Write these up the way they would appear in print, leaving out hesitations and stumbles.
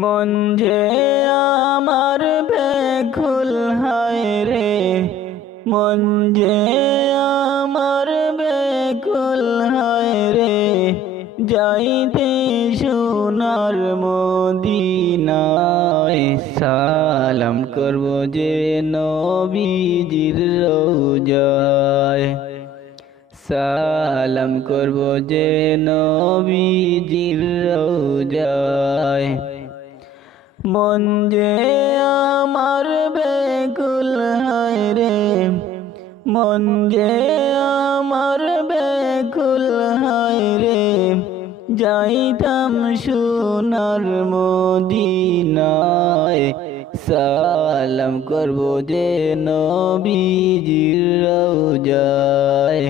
মন যে আমার ব্যাকুল হায় রে, মন যে আমার ব্যাকুল হায় রে, যাইতে সোনার মদিনায়। সালাম করব যে নবীজির রওজায়, সালাম করব যে নবীজির রওজায়। মন যে আমার ব্যাকুল হায় রে, মন যে আমার ব্যাকুল হায় রে, যাইতাম সোনার মদিনায়। সালাম করব যে নবীজির রওজায়,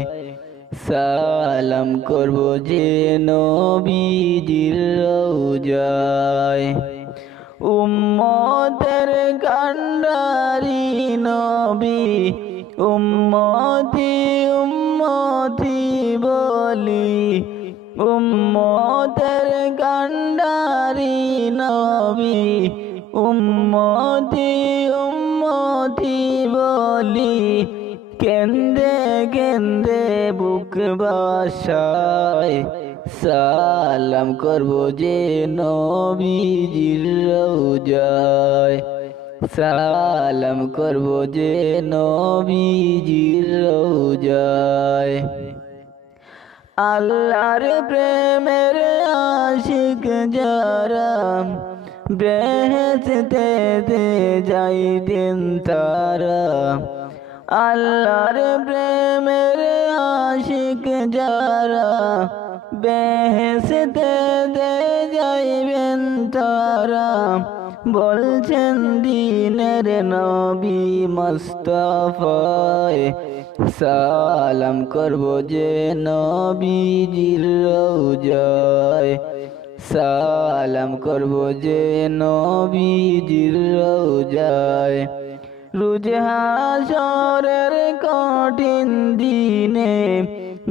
সালাম করব যে নবীজির রওজায়। উম্মতের কান্ডারি নবী, উম্মতি উম্মতি বলি, উম্মতের কান্ডারি নবী, উম্মতি উম্মতি বলি, কেন্দে কেন্দে বুক বাসায়। সালাম করব যে নবীজির রওজায়, সালাম করব যে নবীজির রওজায়। আল্লাহর প্রেমের আশিক যারা, বেহেশতে যাইতেন তারা। আল্লাহর প্রেমের আশিক যারা, বেহেশতে যাইবেন তারা। বলছেন দিনের নবী মুস্তাফায়, সালাম করব যে নবীজির রওজায়, সালাম করব যে নবীজির রওজায়। রোজ হাশরের কঠিন দিনে,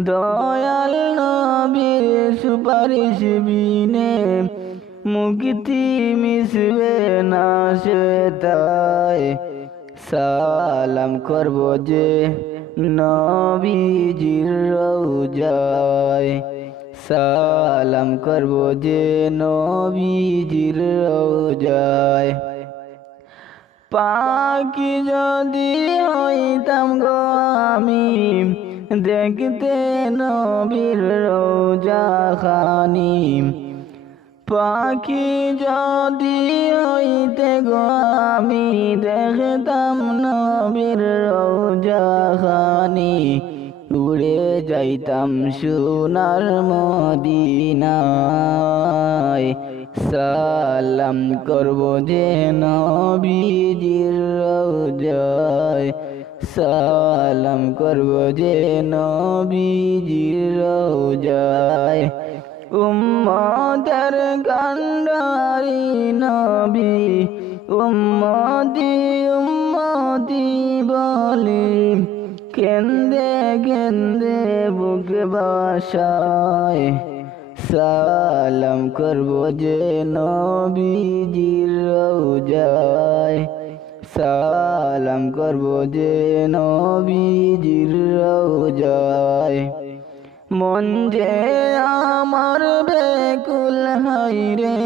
দয়াল নবীর সুপারিশ বিনে, মুক্তি মিশবে না সে তাই। সালাম করব যে নবীজির রওজায়, সালাম করব যে নবীজির রওজায়। পাখি যদি হইতাম গো আমি, দেখতে নবীর রওজা খানি। পাখি যদি হইতে গো আমি, দেখতাম নবীর রওজা খানি। উড়ে যাইতাম সোনার মদিনায়। সালাম করব যে নবীজির রওজায়, সালাম করব যে নবীজির রওজায়। উম্মতের কান্ডারি নবী, উম্মতি উম্মতি বলি, কেন্দে কেন্দে বুক বাসায়। সালাম করব যে নবীজির রওজায়, সালাম করব যে নবীজির রওজায়। মন যে আমার ব্যাকুল হায় রে,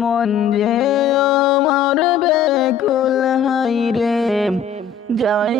মন যে আমার ব্যাকুল হায় রে, যাই